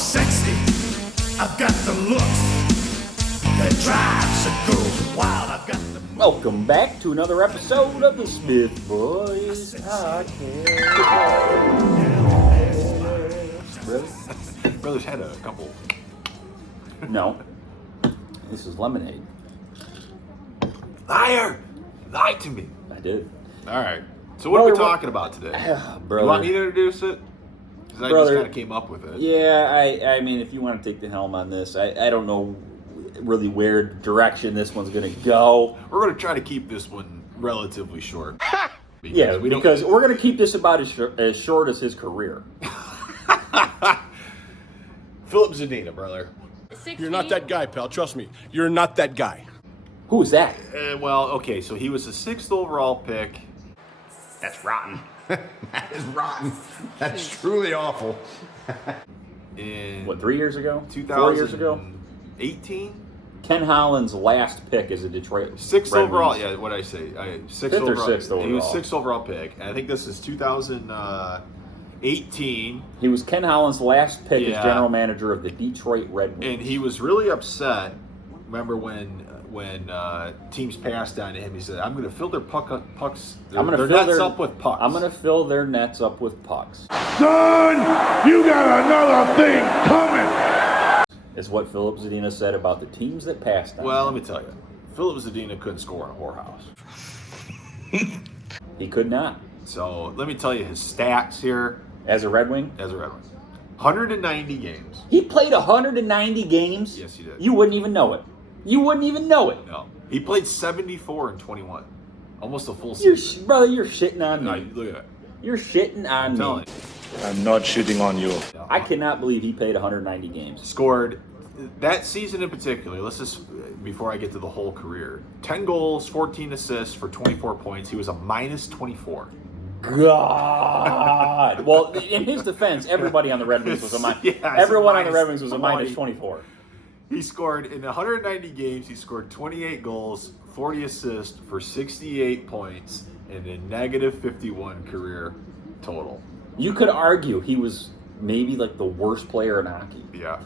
sexy. I've got the looks that drives a girl wild. I've got the Welcome back to another episode of the Smith Boys Podcast. Really? Brothers had a couple. No, this is lemonade. Liar! Lie to me. I did. All right. So what are we talking about today? Brother. You want me to introduce it? Because I just kind of came up with it. Yeah, I mean, if you want to take the helm on this, I don't know really where direction this one's going to go. We're going to try to keep this one relatively short. Because we're going to keep this about as short as his career. Filip Zadina, brother. You're not that guy, pal. Trust me. You're not that guy. Who is that? Okay, so he was the 6th overall pick. That's rotten. That is rotten. That's truly awful. In What, 3 years ago? 4 years ago? 18? Ken Holland's last pick is a Detroit 6th Red overall. Wings. Yeah, what did I say? Sixth Fifth or overall. sixth He was overall. 6th overall pick. And I think this is 2018. He was Ken Holland's last pick Yeah. as general manager of the Detroit Red Wings. And he was really upset. Remember when teams passed on to him, he said, I'm going to fill their pucks, their nets up with pucks. I'm going to fill their nets up with pucks. Son, you got another thing coming. Is what Filip Zadina said about the teams that passed on Well, him. let me tell you. Filip Zadina couldn't score in a whorehouse. He could not. So let me tell you his stats here As a Red Wing? as a Red Wing. 190 games. He played 190 games? Yes, he did. You wouldn't even know it. You wouldn't even know it. No. He played 74 and 21. Almost a full You're, season. brother, you're shitting on No, me. look at that. You're shitting on I'm telling me. you. I'm not shitting on you. I cannot believe he played 190 games. Scored that season in particular. Let's just, before I get to the whole career, 10 goals, 14 assists for 24 points. He was a minus 24. God. Well, in his defense, everybody on the Red Wings was a minus. Yeah, it's a Everyone on the minus Red Wings was a minus 20. 24. He scored in 190 games. He scored 28 goals, 40 assists for 68 points, and a negative 51 career total. You could argue he was maybe like the worst player in hockey Yeah.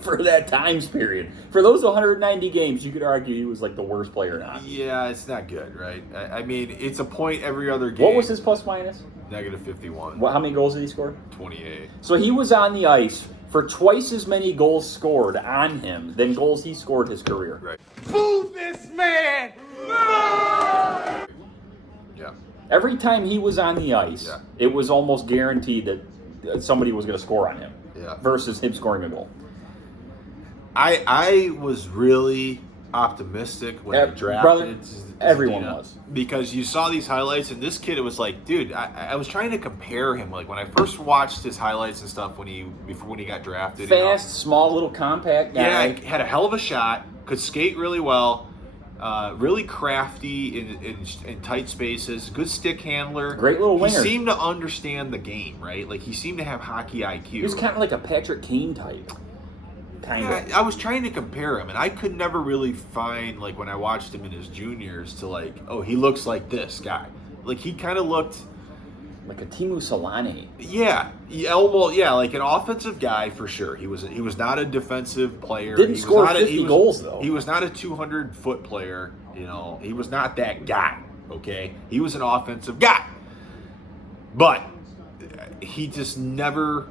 for that time period. For those 190 games, you could argue he was like the worst player in hockey. Yeah, it's not good, right? I mean, it's a point every other game. What was his plus minus? Negative 51. How many goals did he score? 28. So he was on the ice for twice as many goals scored on him than goals he scored his career. Right. Boo this man. Yeah. Every time he was on the ice, Yeah. it was almost guaranteed that somebody was going to score on him Yeah. versus him scoring a goal. I was really optimistic when I drafted brother, everyone Zadina, was. because you saw these highlights and this kid, it was like, dude, I was trying to compare him, like when I first watched his highlights and stuff when he got drafted. Fast, small, little compact guy. Yeah, had a hell of a shot, could skate really well, really crafty in tight spaces, good stick handler, Great little winger. He seemed to understand the game, right? Like he seemed to have hockey IQ. He was kind of like a Patrick Kane type. Kind Yeah, of. I was trying to compare him, and I could never really find, like, when I watched him in his juniors, to like, oh, he looks like this guy. Like, he kind of looked, Like a Timu Solane. like an offensive guy for sure. He was not a defensive player. Didn't He was score not 50 goals, though. He was not a 200-foot player. You know, he was not that guy. Okay, he was an offensive guy, but he just never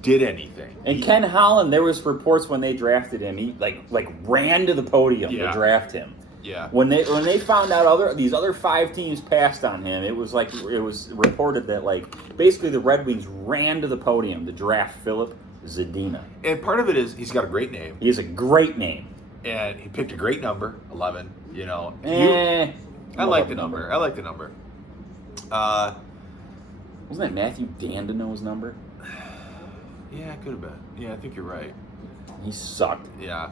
did anything. And Ken Holland, there was reports when they drafted him, he like ran to the podium to Yeah. draft him. Yeah. When they found out these other 5 teams passed on him, it was reported that like basically the Red Wings ran to the podium to draft Filip Zadina. And part of it is he's got a great name. He has a great name. And he picked a great number, 11. You know, I like the number. I like the number. Wasn't that Matthew Dandino's number? Yeah, it could have been. Yeah, I think you're right. He sucked. Yeah,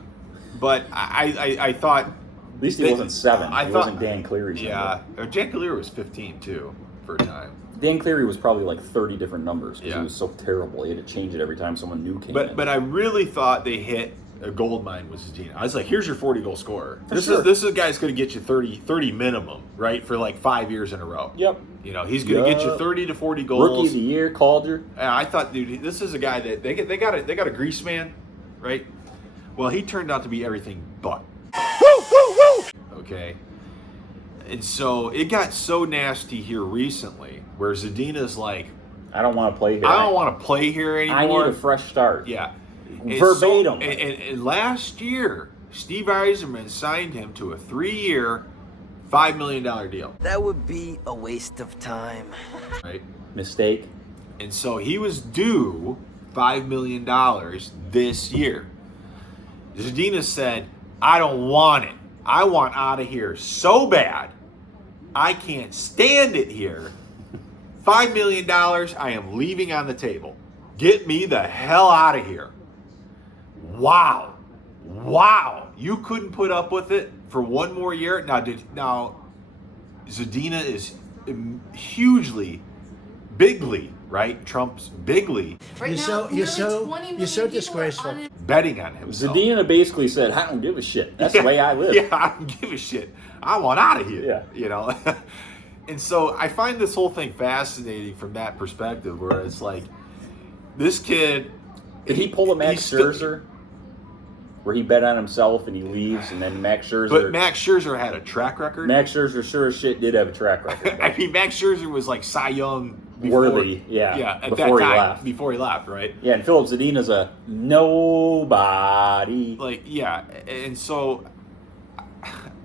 but I thought At least he wasn't 7. He wasn't Dan Cleary's Yeah, number. or Dan Cleary was 15 too for a time. Dan Cleary was probably like 30 different numbers because Yeah. he was so terrible. He had to change it every time someone new came in. But I really thought they hit a gold mine with Zadina. I was like, here's your 40-goal scorer. This sure. is a guy's going to get you 30 minimum, right, for like 5 years in a row. Yep. You know, he's going to get you 30 to 40 goals. Rookie of the year, Calder. I thought, dude, this is a guy that they got a grease man, right? Well, he turned out to be everything but. Okay. And so it got so nasty here recently where Zadina's like, I don't want to play here. I don't want to play here anymore. I need a fresh start. Yeah. Verbatim. And last year, Steve Yzerman signed him to a 3-year, $5 million deal. That would be a waste of time. Right? Mistake. And so he was due $5 million this year. Zadina said, I don't want it. I want out of here so bad. I can't stand it here. $5 million, I am leaving on the table. Get me the hell out of here. Wow. You couldn't put up with it for one more year? Now Zadina is hugely, bigly, right? Trump's bigly Right you're so disgraceful. betting on himself. Zadina basically said, I don't give a shit. That's the way I live. Yeah, I don't give a shit. I want out of here. Yeah. You know? And so I find this whole thing fascinating from that perspective where it's like, this kid... Did he pull a Max Scherzer? Where he bet on himself and he leaves, and then Max Scherzer... But Max Scherzer had a track record. Max Scherzer sure as shit did have a track record. I mean, Max Scherzer was like Cy Young before, worthy, yeah. at before that he time, left. before he left, right? Yeah, and Filip Zadina's a nobody. Like, yeah, and so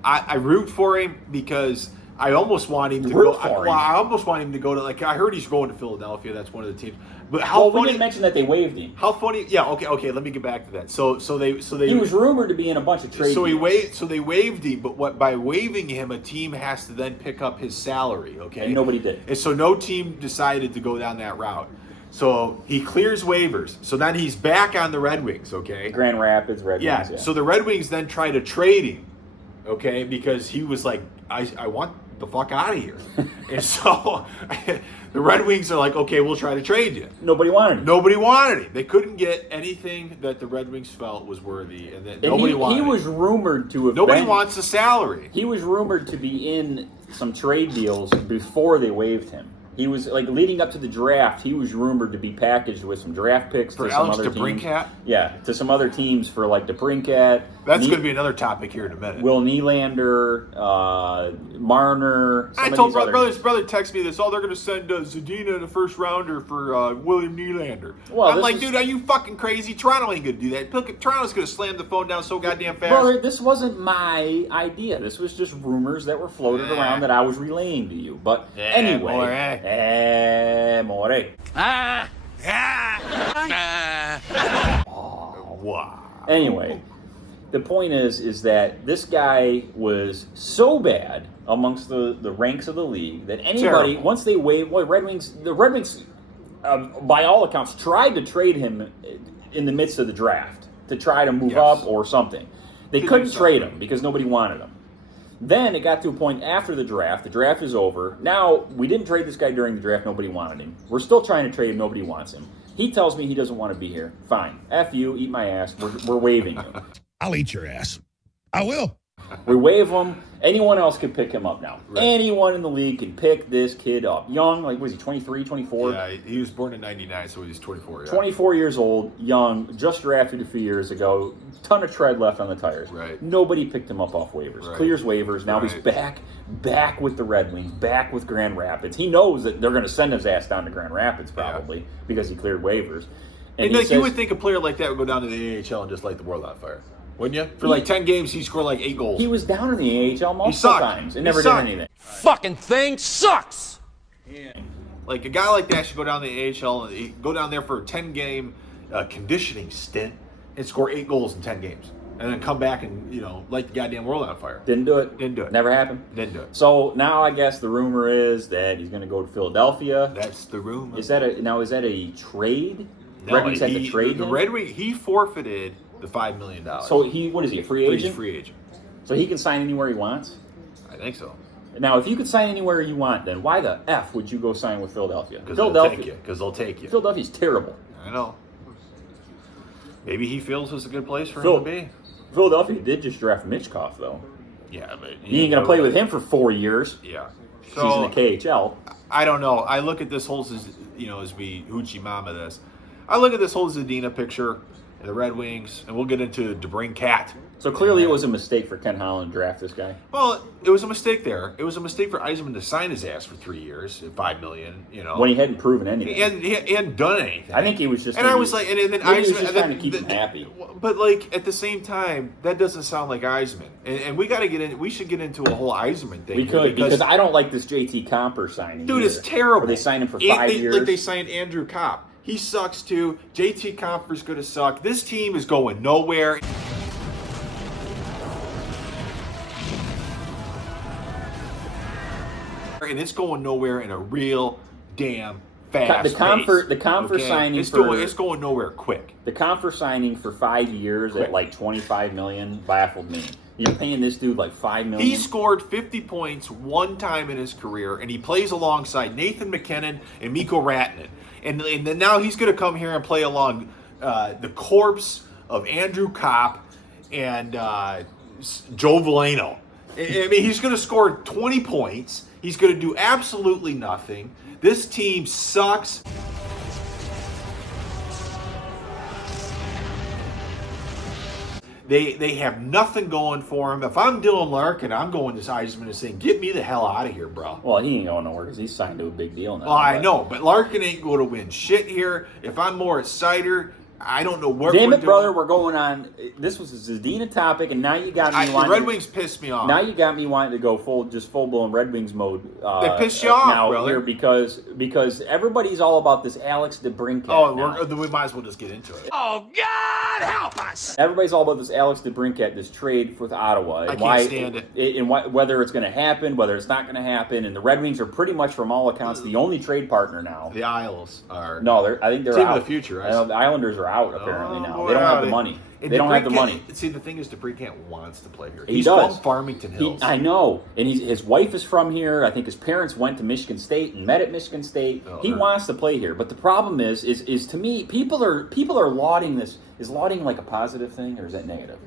I root for him because I almost want him to go. I almost want him to go to, like, I heard he's going to Philadelphia. That's one of the teams. But how funny? We didn't mention that they waived him. How funny? Yeah, okay. Let me get back to that. So they. He was rumored to be in a bunch of trade. So deals. they waived him, but by waiving him, a team has to then pick up his salary. Okay. And nobody did. And so no team decided to go down that route. So he clears waivers. So then he's back on the Red Wings. Okay. Grand Rapids Red Wings. Yeah. So the Red Wings then try to trade him. Okay, because he was like, I want the fuck out of here. And so the Red Wings are like, okay, we'll try to trade you. Nobody wanted him. They couldn't get anything that the Red Wings felt was worthy, and that and nobody wanted. He was rumored to have. Nobody wants the salary. He was rumored to be in some trade deals before they waived him. He was, like, leading up to the draft, he was rumored to be packaged with some draft picks For to some Alex other DeBrincat? teams. Yeah, to some other teams for, like, DeBrincat. That's going to be another topic here in a minute. Will Nylander, Marner. I told brother text me this. Oh, they're going to send Zadina in the first rounder for William Nylander. Well, I'm like, dude, are you fucking crazy? Toronto ain't going to do that. Toronto's going to slam the phone down so goddamn fast. Brother, this wasn't my idea. This was just rumors that were floated around that I was relaying to you. But anyway. More. Oh, wow. Anyway, the point is that this guy was so bad amongst the ranks of the league that anybody, Terrible. once they waived, the Red Wings, by all accounts, tried to trade him in the midst of the draft to try to move up or something. They couldn't trade him because nobody wanted him. Then it got to a point after the draft. The draft is over. Now, we didn't trade this guy during the draft. Nobody wanted him. We're still trying to trade him. Nobody wants him. He tells me he doesn't want to be here. Fine. F you. Eat my ass. We're waiving you. I'll eat your ass. I will. We waive him. Anyone else could pick him up now. Right. Anyone in the league can pick this kid up. Young, like, was he 23, 24? Yeah, he was born in 99, so he's 24. Yeah. 24 years old, young, just drafted a few years ago. Ton of tread left on the tires. Right. Nobody picked him up off waivers. Right. Clears waivers. Now he's back with the Red Wings, back with Grand Rapids. He knows that they're going to send his ass down to Grand Rapids probably because he cleared waivers. And like, you would think a player like that would go down to the AHL and just light the world on fire, wouldn't you? For like 10 games, he scored like 8 goals. He was down in the AHL multiple times and never did anything. Fucking thing sucks! Like, a guy like that should go down to the AHL and go down there for a 10-game conditioning stint and score 8 goals in 10 games. And then come back and, light the goddamn world on fire. Didn't do it. Didn't do it. Never happened. Didn't do it. So now I guess the rumor is that he's going to go to Philadelphia. That's the rumor. Is that a trade? No, Red Wings had to trade the him? Red Wing, he forfeited the $5 million. So what is he, a free agent? He's a free agent. So he can sign anywhere he wants? I think so. Now, if you could sign anywhere you want, then why the F would you go sign with Philadelphia? Because they'll take you. Philadelphia's terrible. I know. Maybe he feels it's a good place for him to be. Philadelphia did just draft Mitchkov, though. Yeah, but He ain't going to play with him for 4 years. Yeah. He's in the KHL. I don't know. I look at this whole, as we hoochie mama this. I look at this whole Zadina picture and the Red Wings, and we'll get into DeBrincat. So clearly it was a mistake for Ken Holland to draft this guy. Well, it was a mistake there. It was a mistake for Yzerman to sign his ass for 3 years at $5 million. When he hadn't proven anything. He hadn't done anything. I think he was just. And I was like, and then Yzerman was Yzerman, just trying to keep him happy. But like at the same time, that doesn't sound like Yzerman. And we got to get in. We should get into a whole Yzerman thing. We could because I don't like this JT Comper signing. Dude, either, it's terrible. where they signed him for 5 years. Like they signed Andrew Kopp. He sucks too. JT Comper's going to suck. This team is going nowhere. And it's going nowhere in a real damn fast The Comfer pace. signing it's going nowhere quick. The Comfer signing for 5 years at like $25 million baffled me. You're paying this dude like $5 million. He scored 50 points one time in his career, and he plays alongside Nathan McKinnon and Mikko Rantanen. And then now he's going to come here and play along the corpse of Andrew Kopp and Joe Veleno. I mean, he's going to score 20 points. He's going to do absolutely nothing. This team sucks. They have nothing going for him. If I'm Dylan Larkin, I'm going to Yzerman and saying, get me the hell out of here, bro. Well, he ain't going nowhere because he's signed to a big deal now. Well, I know, but Larkin ain't going to win shit here. If I'm Moritz Seider, I don't know what Damn we're it, brother, doing. we're going on. This was a Zadina topic, and now you got me The wanting. Red Wings pissed me off. Now you got me wanting to go full blown Red Wings mode. They pissed you off, now brother. here because everybody's all about this Alex DeBrincat. Then we might as well just get into it. Oh, God help us! Everybody's all about this Alex DeBrincat, this trade with Ottawa. And I can't stand it. And whether it's going to happen, whether it's not going to happen. And the Red Wings are pretty much, from all accounts, the only trade partner now. The Isles are. No, I think they're Team out. of the future. The Islanders are out, apparently, now. boy, They don't have the they- money. And They don't have the DeBrincat- money. See, the thing is, DeBrincat wants to play here. He He's does. from Farmington Hills. I know, and his wife is from here. I think his parents went to Michigan State and met at Michigan State. He wants to play here, but the problem is to me, people are lauding this. Is lauding like a positive thing, or is that negative?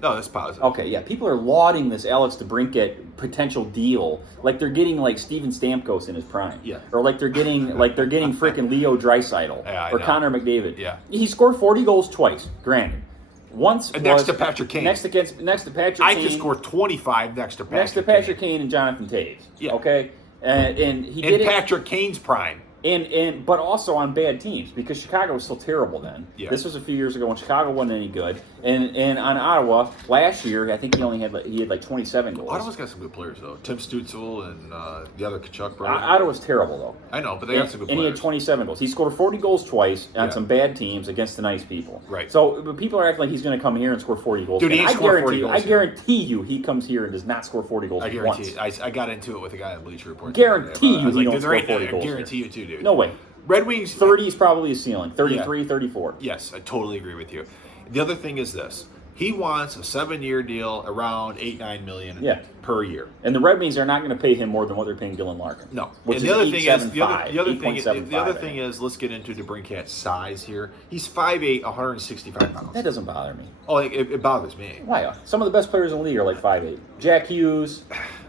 No, that's positive. Okay, yeah, people are lauding this Alex DeBrincat potential deal like they're getting like Steven Stamkos in his prime. Yeah. Or like they're getting freaking Leo Draisaitl Yeah, I or know. Connor McDavid. Yeah. He scored 40 goals twice, granted. Once And next to Patrick Kane. Next to Patrick I Kane. can score 25 next to Patrick Next to Patrick Kane and Jonathan Taves. Yeah. Okay? And he did In it. Patrick Kane's prime. But also on bad teams because Chicago was still terrible then. Yeah. This was a few years ago when Chicago wasn't any good. And on Ottawa last year, I think he had like 27 goals. Ottawa's got some good players though. Tim Stutzel and the other Kachuk brother. Ottawa's terrible though. I know, but they got some good And he players. had 27 goals. He scored 40 goals twice on Yeah. some bad teams against the nice people. Right. So but people are acting like he's going to come here and score 40 goals. Dude, he And ain't scored 40 goals I here. guarantee you he comes here and does not score 40 goals I once. guarantee. I got into it with a guy on Bleacher Report. Guarantee I was you he like, don't there ain't score 40 I goals guarantee here. you too, dude. No way. Red Wings 30 is probably his ceiling. 33, 34. Yes, I totally agree with you. The other thing is this: he wants a 7-year deal, around $8-9 million per year. And the Red Wings are not going to pay him more than what they're paying Dylan Larkin. No. Which And is the other thing is, 8.75, the other 8.75, thing is, let's get into DeBrincat's size here. He's 5'8", 165 pounds. That doesn't bother me. Oh, it bothers me. Why? Some of the best players in the league are like 5'8". Jack Hughes.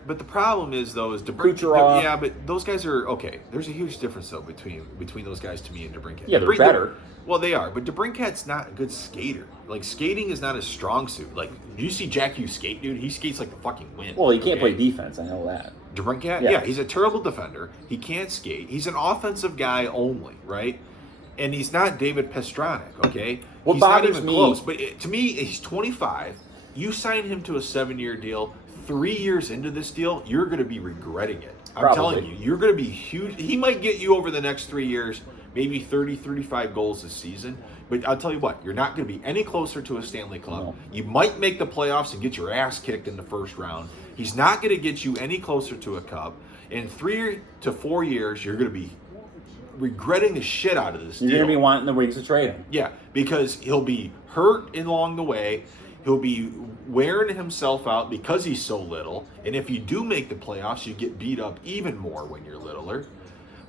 But the problem is, though, is Kucherov. Yeah, but those guys are okay. There's a huge difference though between those guys to me and DeBrincat. Yeah, they're better. Well, they are, but DeBrincat's not a good skater. Like skating is not his strong suit. Like, do you see Jack Hughes skate, dude? He skates like the fucking wind. Well, he can't play defense. I know that. DeBrincat, Yeah. yeah, he's a terrible defender. He can't skate. He's an offensive guy only, right? And he's not David Pastrana, okay? What he's not bothers even me- close. But to me, he's 25. You sign him to a 7-year deal. 3 years into this deal, you're going to be regretting it. I'm Probably. telling you, you're going to be huge. He might get you over the next 3 years, maybe 30, 35 goals this season. But I'll tell you what, you're not going to be any closer to a Stanley Cup. No. You might make the playoffs and get your ass kicked in the first round. He's not going to get you any closer to a cup. In 3 to 4 years, you're going to be regretting the shit out of this deal. You're going to be wanting the Wings to trade him. Yeah, because he'll be hurt along the way. He'll be wearing himself out because he's so little. And if you do make the playoffs, you get beat up even more when you're littler.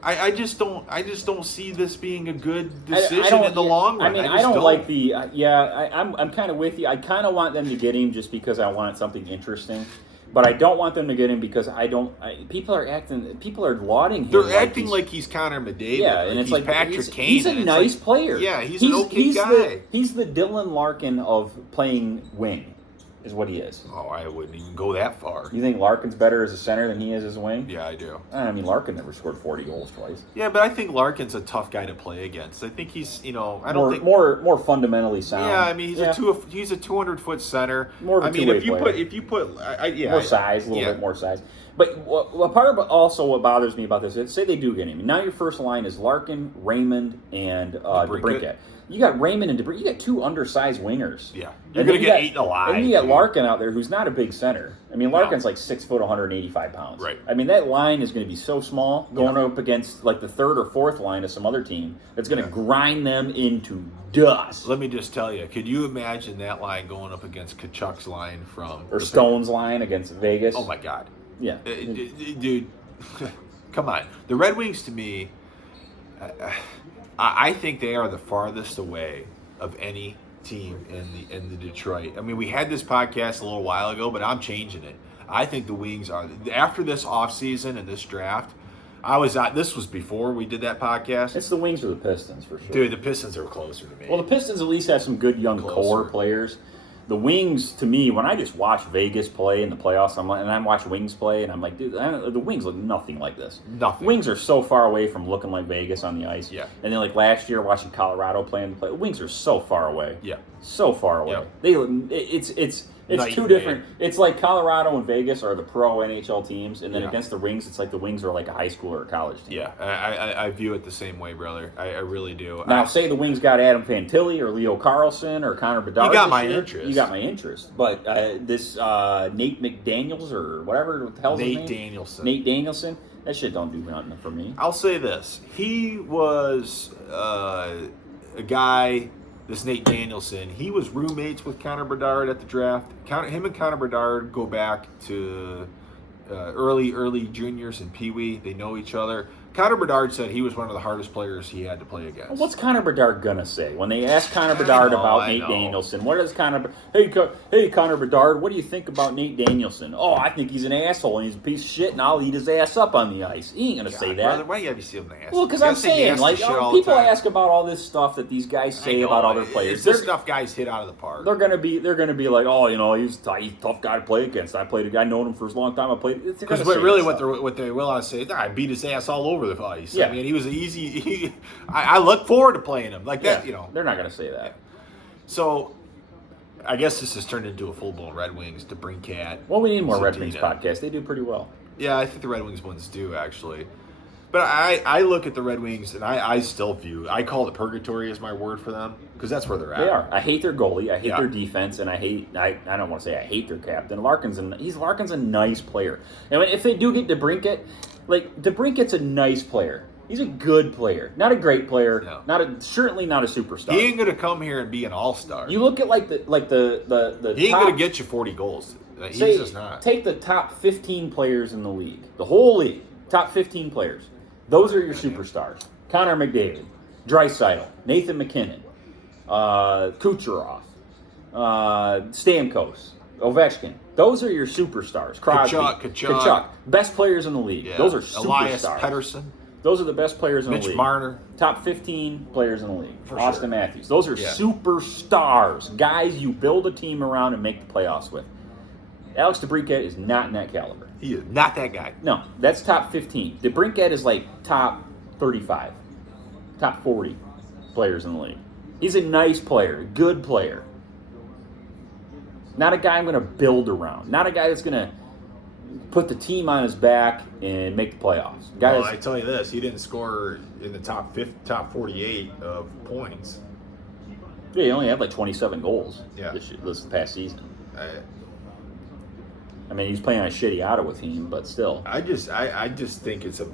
I just don't see this being a good decision in the long run. I mean, I don't like the. I'm kind of with you. I kind of want them to get him just because I want something interesting, but I don't want them to get him because I don't. People are lauding him. They're acting like he's Connor McDavid. Yeah, and it's he's like Patrick Kane. He's a nice player. Yeah, he's an okay guy. He's the Dylan Larkin of playing wing. Is what he is. Oh, I wouldn't even go that far. You think Larkin's better as a center than he is as a wing? Yeah, I do. I mean, Larkin never scored 40 goals twice. Yeah, but I think Larkin's a tough guy to play against. I think he's, I don't think more fundamentally sound. Yeah, I mean, he's a 200-foot center. More of a if you put more size, a little bit more size. But what part of also what bothers me about this is, say they do get him. Now your first line is Larkin, Raymond, and DeBrincat. You got Raymond and DeBrincat. You got two undersized wingers. Yeah, you're going to get eaten alive. And you got Larkin out there, who's not a big center. I mean, Larkin's like 6 foot, 185 pounds. Right. I mean, that line is going to be so small going up against like the third or fourth line of some other team that's going to grind them into dust. Let me just tell you, could you imagine that line going up against Kachuk's line or Stone's line against Vegas? Oh my God. Yeah, dude, come on. The Red Wings, to me, I think they are the farthest away of any team in the Detroit. I mean, we had this podcast a little while ago, but I'm changing it. I think the Wings are, after this offseason and this draft. This was before we did that podcast. It's the Wings or the Pistons for sure. Dude, the Pistons are closer to me. Well, the Pistons at least have some good young core players. The Wings, to me, when I just watch Vegas play in the playoffs, and I watch Wings play, and I'm like, dude, the Wings look nothing like this. Nothing. Wings are so far away from looking like Vegas on the ice. Yeah. And then, like last year, watching Colorado play in the play, the Wings are so far away. Yeah. So far away. Yeah. It's two different. It's like Colorado and Vegas are the pro NHL teams, and then against the Wings, it's like the Wings are like a high school or a college team. Yeah, I view it the same way, brother. I really do. Now, say the Wings got Adam Fantilli or Leo Carlson or Connor Bedard. You got my interest. You got my interest. But this Nate McDaniels or whatever the hell's his name? Nate Danielson. That shit don't do nothing for me. I'll say this. He was a guy... This Nate Danielson, he was roommates with Connor Bedard at the draft. Him and Connor Bedard go back to early juniors and Pee Wee. They know each other. Connor Bedard said he was one of the hardest players he had to play against. What's Connor Bedard gonna say when they ask Connor Bedard about Nate Danielson? What does Connor? Hey, Connor Bedard, what do you think about Nate Danielson? Oh, I think he's an asshole and he's a piece of shit, and I'll eat his ass up on the ice. He ain't gonna say that. Brother, why you gotta be saying that? Well, because I'm saying, like, people ask about all this stuff that these guys say about other players. This stuff guys hit out of the park. They're gonna be like, oh, he's a tough guy to play against. I played a guy, known him for a long time. I played. Because really, what they will say is, I beat his ass all over the ice. Yeah. I mean, he was easy. I look forward to playing him like that. They're not gonna say that. Yeah. So, I guess this has turned into a full-blown Red Wings DeBrincat. Well, we need more Red Wings podcasts. They do pretty well. Yeah, I think the Red Wings ones do, actually. But I look at the Red Wings, and I still I call it purgatory as my word for them, because that's where they're at. They are. I hate their goalie. I hate their defense, and I don't want to say I hate their captain. Larkin's a nice player. And if they do get DeBrincat, like, DeBrincat's a nice player. He's a good player, not a great player. No. Certainly not a superstar. He ain't gonna come here and be an all-star. You look at the he ain't gonna get you 40 goals. He's just not. Take the top 15 players in the league, the whole league, top 15 players. Those are your superstars. Connor McDavid, Draisaitl, Nathan McKinnon, Kucherov, Stamkos, Ovechkin. Those are your superstars. Crosby, Kachuk. Best players in the league. Yeah. Those are superstars. Elias Pettersson. Those are the best players in the league. Mitch Marner. Top 15 players in the league. For Austin sure. Matthews. Those are superstars. Guys you build a team around and make the playoffs with. Alex DeBrincat is not in that caliber. He is not that guy. No, that's top 15. DeBrincat is like top 35, top 40 players in the league. He's a nice player, a good player. Not a guy I'm going to build around. Not a guy that's going to put the team on his back and make the playoffs. I tell you this, he didn't score in the top 48 of points. Yeah, he only had like 27 goals this past season. I mean, he's playing on a shitty Ottawa team, but still. I just think it's a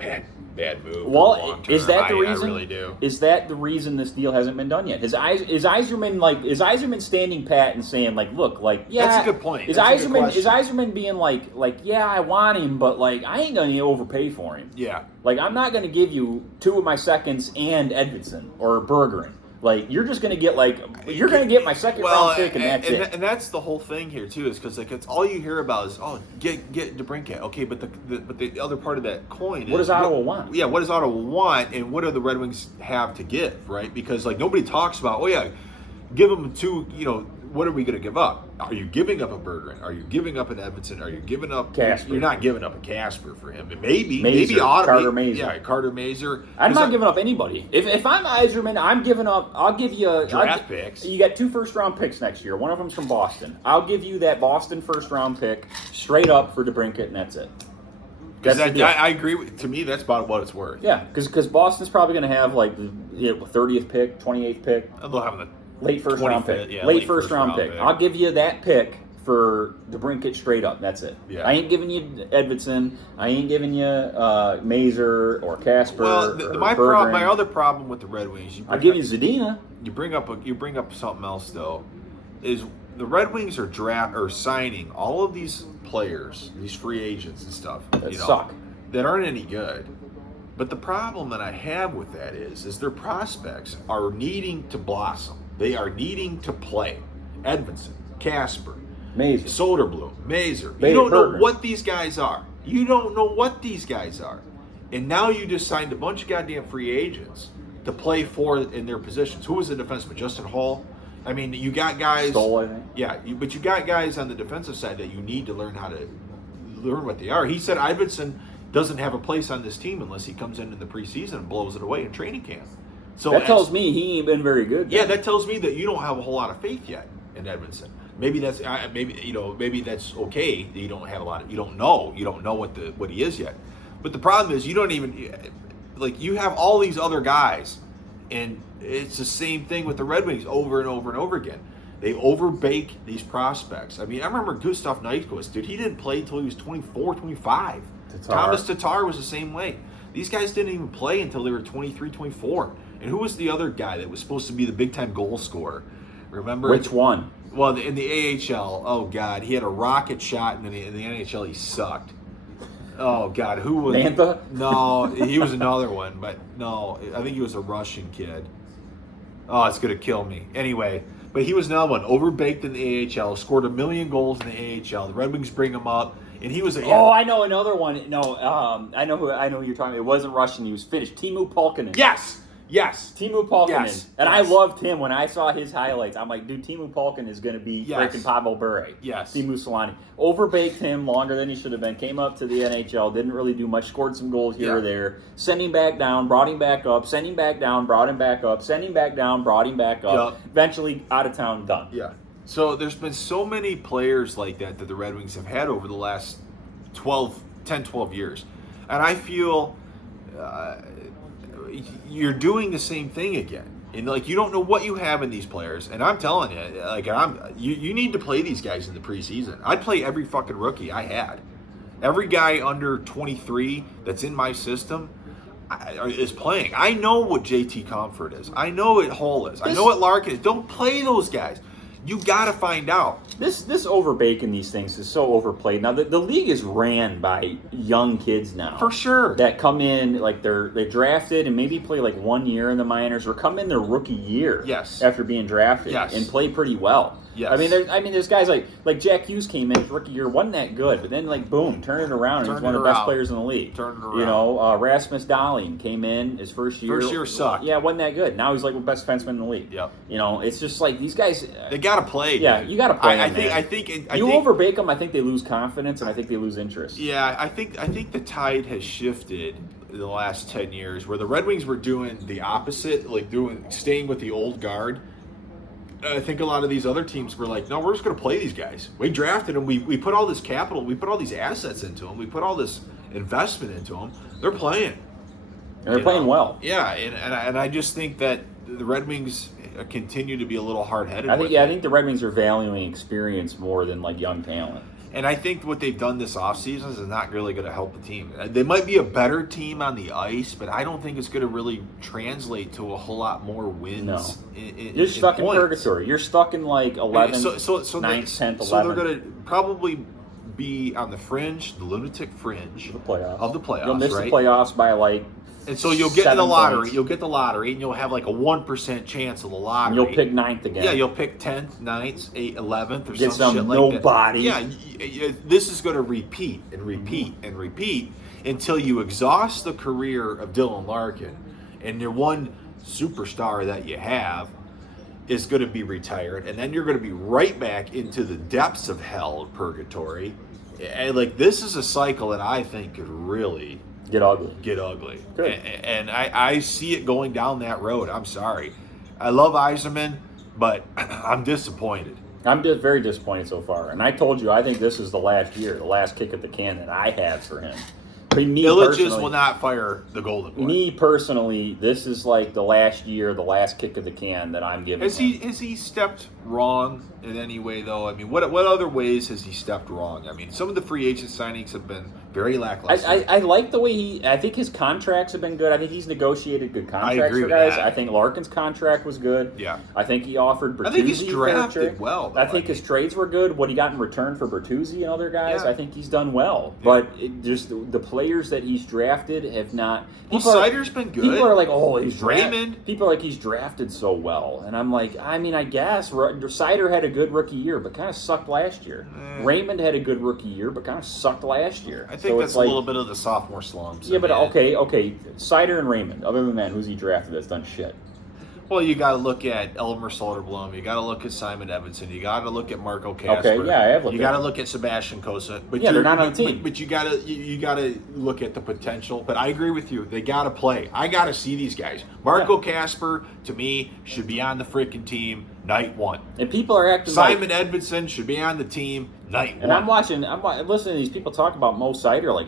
bad move. Well, long term. is that the reason? I really do. Is that the reason this deal hasn't been done yet? Is Yzerman standing pat and saying like, look, like, yeah, That's a good point. Is That's a good Yzerman being like, yeah, I want him, but like, I ain't gonna overpay for him. Yeah. Like, I'm not gonna give you 2 of my seconds and Edvinson or Bergeron. Like, you're just gonna get you're gonna get my second round pick, and that's it. And that's the whole thing here too, is because like it's all you hear about is get DeBrincat. Okay, but the other part of that coin is what does Ottawa want? Yeah, what does Ottawa want, and what do the Red Wings have to give, right? Because like nobody talks about give them 2. You know, what are we going to give up? Are you giving up a Bergeron? Are you giving up an Edvinson? Are you giving up Casper? You're not giving up a Casper for him. And maybe Ottawa. Carter Mazer. Yeah, Carter Mazer. I'm not giving up anybody. If I'm Yzerman, I'm giving up. I'll give you draft picks. You got 2 first-round picks next year. One of them's from Boston. I'll give you that Boston first-round pick straight up for DeBrincat, and that's it. I agree. To me, that's about what it's worth. Yeah, because Boston's probably going to have like the 30th pick, 28th pick. They'll have the late first-round pick. Yeah, late first-round pick. I'll give you that pick for DeBrincat straight up. That's it. Yeah. I ain't giving you Edvinson. I ain't giving you Mazer or Casper. Well, my other problem with the Red Wings, I'll give you Zadina. You bring up something else though, is the Red Wings are signing all of these players, these free agents and stuff That suck. that aren't any good. But the problem that I have with that is their prospects are needing to blossom. They are needing to play. Edvinson, Casper, Mazer. Soderblom, Mazer. Bader You don't know Bergeron. what these guys are. You don't know what these guys are. And now you just signed a bunch of goddamn free agents to play in their positions. Who was the defenseman? Justin Hall? I mean, you got guys. Stoll, I think. Yeah, but you got guys on the defensive side that you need to learn what they are. He said Ivinson doesn't have a place on this team unless he comes in the preseason and blows it away in training camp. So that tells me he ain't been very good. Yeah, that tells me that you don't have a whole lot of faith yet in Edvinson. Maybe that's maybe that's okay. That you don't have a lot of. You don't know what he is yet. But the problem is you don't even you have all these other guys, and it's the same thing with the Red Wings over and over and over again. They overbake these prospects. I mean, I remember Gustav Nyquist, dude. He didn't play until he was 24, 25. Thomas Tatar was the same way. These guys didn't even play until they were 23, 24. And who was the other guy that was supposed to be the big-time goal scorer? Remember? Which one? Well, in the AHL, oh, God, he had a rocket shot, and in the NHL, he sucked. Oh, God, who was... Mantha? No, he was another one, but no, I think he was a Russian kid. Oh, it's going to kill me. Anyway, but he was another one, overbaked in the AHL, scored 1 million goals in the AHL. The Red Wings bring him up, and he was a... Oh, I know another one. No, I know who you're talking about. It wasn't Russian. He was Finnish. Timu Pulkkinen. Yes. Timu Pulkkinen. Yes. And I loved him when I saw his highlights. I'm like, dude, Timu Pulkkinen is going to be freaking Pavel Bure. Yes. Timu Solani. Overbaked him longer than he should have been. Came up to the NHL. Didn't really do much. Scored some goals here or there. Sent him back down. Brought him back up. Sent him back down. Brought him back up. Sent him back down. Brought him back up. Yep. Eventually out of town. Done. Yeah. So there's been so many players like that the Red Wings have had over the last 10, 12 years. And I feel... you're doing the same thing again, and you don't know what you have in these players. And I'm telling you, you need to play these guys in the preseason. I'd play every fucking rookie I had, every guy under 23 that's in my system is playing. I know what JT Comfort is. I know what Hall is. I know what Larkin is. Don't play those guys. You got to find out. This overbaking these things is so overplayed. Now the league is ran by young kids now, For sure. that come in they drafted and maybe play 1 year in the minors or come in their rookie year. Yes. After being drafted. Yes. And play pretty well. Yes. There's guys like Jack Hughes came in his rookie year, wasn't that good, but then boom, turn it around, and he's one of the best players in the league. Turn it around. Rasmus Dahlin came in his first year. First year sucked. Yeah, wasn't that good. Now he's the best defenseman in the league. Yep. It's just these guys. They got to play. Yeah, dude. you got to play. I think overbake them. I think they lose confidence, and I think they lose interest. Yeah, I think the tide has shifted in the last 10 years, where the Red Wings were doing the opposite, staying with the old guard. I think a lot of these other teams were no, we're just going to play these guys. We drafted them. We put all this capital. We put all these assets into them. We put all this investment into them. They're playing. And they're playing well. Yeah, and I just think that the Red Wings continue to be a little hard-headed. I think the Red Wings are valuing experience more than young talent. And I think what they've done this offseason is not really going to help the team. They might be a better team on the ice, but I don't think it's going to really translate to a whole lot more wins. No. You're stuck in purgatory. You're stuck in like 11th, 9th, 10th, 11th. So they're going to probably be on the fringe, the lunatic fringe of the playoffs. You'll miss right? the playoffs by like. And so you'll get in the 7 lottery. points. You'll get the lottery, and you'll have like a 1% chance of the lottery. And you'll pick 9th again. Yeah, you'll pick 10th, 9th, 8th, 11th, or Get some shit like nobody. that. Yeah, this is going to repeat and repeat and repeat until you exhaust the career of Dylan Larkin, and your one superstar that you have is going to be retired, and then you're going to be right back into the depths of hell, purgatory. And like, this is a cycle that I think could really get ugly. Good. And I see it going down that road. I'm sorry. I love Yzerman, but I'm disappointed. I'm just very disappointed so far. And I told you, I think this is the last year, the last kick at the can that I have for him. Villages will not fire the Golden Boy. Me personally, this is like the last year, the last kick of the can that I'm giving him. Has he stepped wrong in any way, though? I mean, what other ways has he stepped wrong? I mean, some of the free agent signings have been very lackluster. I like the way I think his contracts have been good. I think he's negotiated good contracts agree for with guys. that. I think Larkin's contract was good. Yeah. I think he offered Bertuzzi. I think he's drafted fair trade. well, though. I think his trades were good. What he got in return for Bertuzzi and other guys, Yeah. I think he's done well. Yeah. But just the players that he's drafted have not. Well, Seider's been good. People are like, oh, he's Raymond. People are like, he's drafted so well. And I'm like, I mean, I guess. Seider had a good rookie year, but kind of sucked last year. Raymond had a good rookie year, but kind of sucked last year. I think that's a little bit of the sophomore slumps. Yeah, but okay. Seider and Raymond. Other than that, who's he drafted that's done shit? Well, you got to look at Elmer Soderblom. You got to look at Simon Edvinsson. You got to look at Marco Kasper. Okay, yeah, I have looked You at got to them. look at Sebastian Kosa. But Yeah, they're not on the team. But you got to look at the potential. But I agree with you. They got to play. I got to see these guys. Marco Kasper, to me, should be on the freaking team night one. And people are acting Simon Edvinsson should be on the team night one. And I'm listening to these people talk about Mo Seider like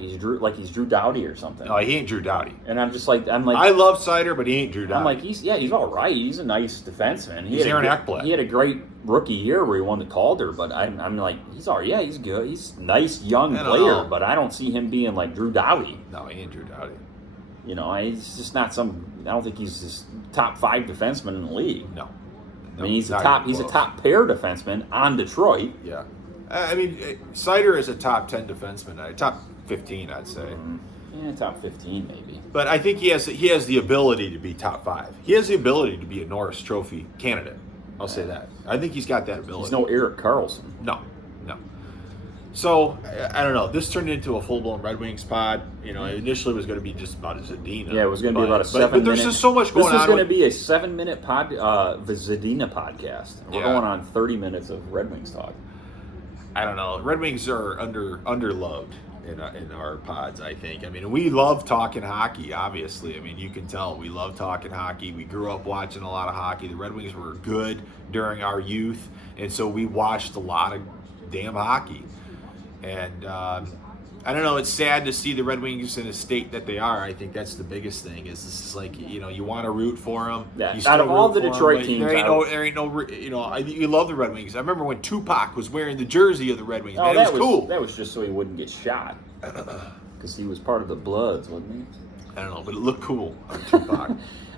he's Drew Doughty or something. No, he ain't Drew Doughty. And I'm like, I love Seider, but he ain't Drew Doughty. I'm like, he's all right. He's a nice defenseman. He's Aaron Ekblad. He had a great rookie year where he won the Calder, but I'm like, he's all right. Yeah, he's good. He's a nice young player, but I don't see him being like Drew Doughty. No, he ain't Drew Doughty. You know, he's just not I don't think he's just top 5 defenseman in the league. No. I mean, he's a top pair defenseman on Detroit. Yeah. I mean, Seider is a top 10 defenseman. Top 15, I'd say. Yeah, top 15 maybe. But I think he has the ability to be top 5. He has the ability to be a Norris Trophy candidate. I'll say that. I think he's got that ability. He's no Erik Karlsson. No. So, I don't know. This turned into a full-blown Red Wings pod. You know, initially it was going to be just about Zadina. Yeah, it was going to be about a 7-minute. But there's just so much going on. This was going to be a 7-minute the Zadina podcast. We're going on 30 minutes of Red Wings talk. I don't know. Red Wings are underloved in our pods, I think. I mean, we love talking hockey, obviously. I mean, you can tell we love talking hockey. We grew up watching a lot of hockey. The Red Wings were good during our youth, and so we watched a lot of damn hockey. And I don't know, it's sad to see the Red Wings in a state that they are. I think that's the biggest thing. Is this is like, you know, you want to root for them. Yeah. You Out of all the Detroit teams, there ain't no, you know, you love the Red Wings. I remember when Tupac was wearing the jersey of the Red Wings. Man, it was cool. That was just so he wouldn't get shot. Because he was part of the Bloods, wasn't he? I don't know, but it looked cool on Tupac.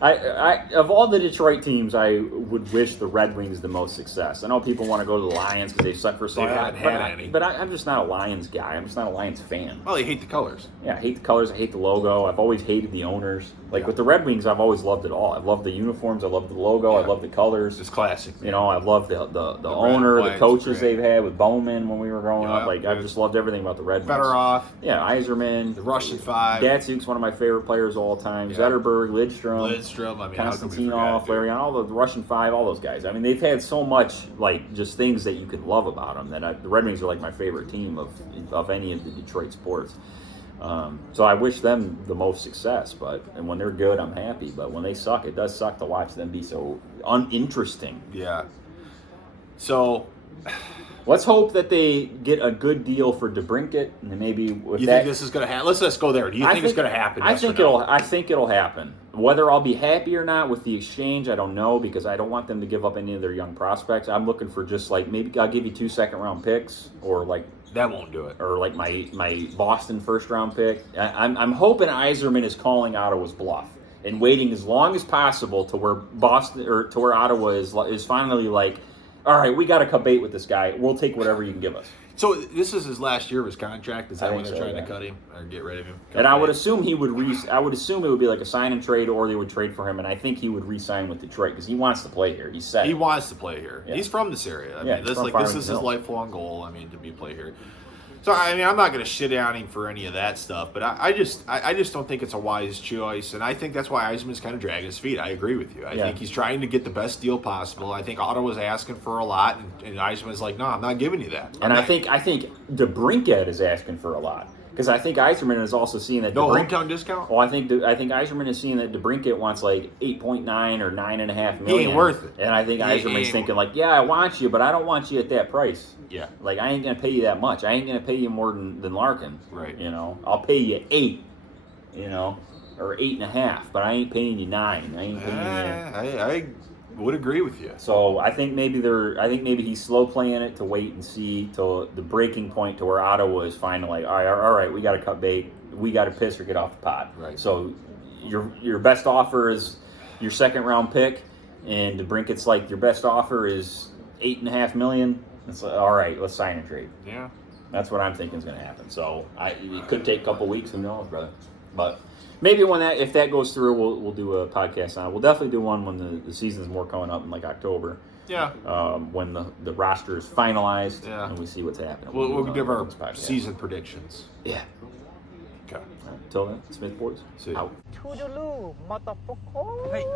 Of all the Detroit teams, I would wish the Red Wings the most success. I know people want to go to the Lions because they've sucked for so long. They haven't had any. But I'm just not a Lions guy. I'm just not a Lions fan. Well, you hate the colors. Yeah, I hate the colors. I hate the logo. I've always hated the owners. With the Red Wings, I've always loved it all. I've loved the uniforms. I love the logo. I love the colors. It's classic. Man. You know, I've loved the owner, the coaches they've had with Bowman when we were growing up. I've just loved everything about the Red Wings. Better off. Yeah, Yzerman. The Russian Five. Datsuk's one of my favorite players of all time. Yeah. Zetterberg, Lidstrom. I mean, Konstantinov, Larian, all the Russian Five, all those guys. I mean, they've had so much, just things that you could love about them that the Red Wings are my favorite team of any of the Detroit sports. So I wish them the most success, and when they're good, I'm happy. But when they suck, it does suck to watch them be so uninteresting. Yeah. So let's hope that they get a good deal for DeBrincat, and maybe with you think this is going to happen? Let's go there. Do you think it's going to happen? I think it'll happen. Whether I'll be happy or not with the exchange, I don't know, because I don't want them to give up any of their young prospects. I'm looking for just maybe I'll give you 2 second-round picks or That won't do it. or like my Boston first round pick. I'm hoping Yzerman is calling Ottawa's bluff and waiting as long as possible to where Boston or to where Ottawa is finally like, all right, we got to cut bait with this guy. We'll take whatever you can give us. So this is his last year of his contract. Is that I when think they're so, trying yeah. to cut him or get rid of him? And I would assume he would I would assume it would be like a sign and trade, or they would trade for him. And I think he would re-sign with Detroit because he wants to play here. He said He wants to play here. Yeah. He's from this area. I Yeah, mean, he's this from this Farmington is his Hills. lifelong goal. I mean, to be play here. So I mean, I'm not going to shit on him for any of that stuff, but I just don't think it's a wise choice, and I think that's why Yzerman's kind of dragging his feet. I agree with you. I think he's trying to get the best deal possible. I think Ottawa's asking for a lot, and Yzerman's like, no, I'm not giving you that. And I think DeBrincat is asking for a lot because I think Yzerman is also seeing that no hometown discount. Well, I think Yzerman is seeing that DeBrincat wants like 8.9 or 9.5 million. He ain't worth it. And I think He Yzerman's ain't thinking like, yeah, I want you, but I don't want you at that price. Yeah. Like I ain't gonna pay you that much. I ain't gonna pay you more than Larkin. Right. You know, I'll pay you 8. You know, or 8.5, but I ain't paying you 9. I ain't paying you. I would agree with you. So I think maybe he's slow playing it to wait and see till the breaking point to where Ottawa is finally like, all right, we got to cut bait, we got to piss or get off the pot. Right. So your best offer is your second round pick, and DeBrincat's like your best offer is $8.5 million. It's like, all right, let's sign and trade. Yeah. That's what I'm thinking is going to happen. So it could take a couple weeks, who knows, brother. But maybe if that goes through, we'll do a podcast on it. We'll definitely do one when the season's more coming up in like October. Yeah. When the roster is finalized, Yeah. and we see what's happening. We'll give our podcast. season predictions. Yeah. Okay. Until then, Smith Boys. See you. Out. Toodaloo, motherfucker. Hey, you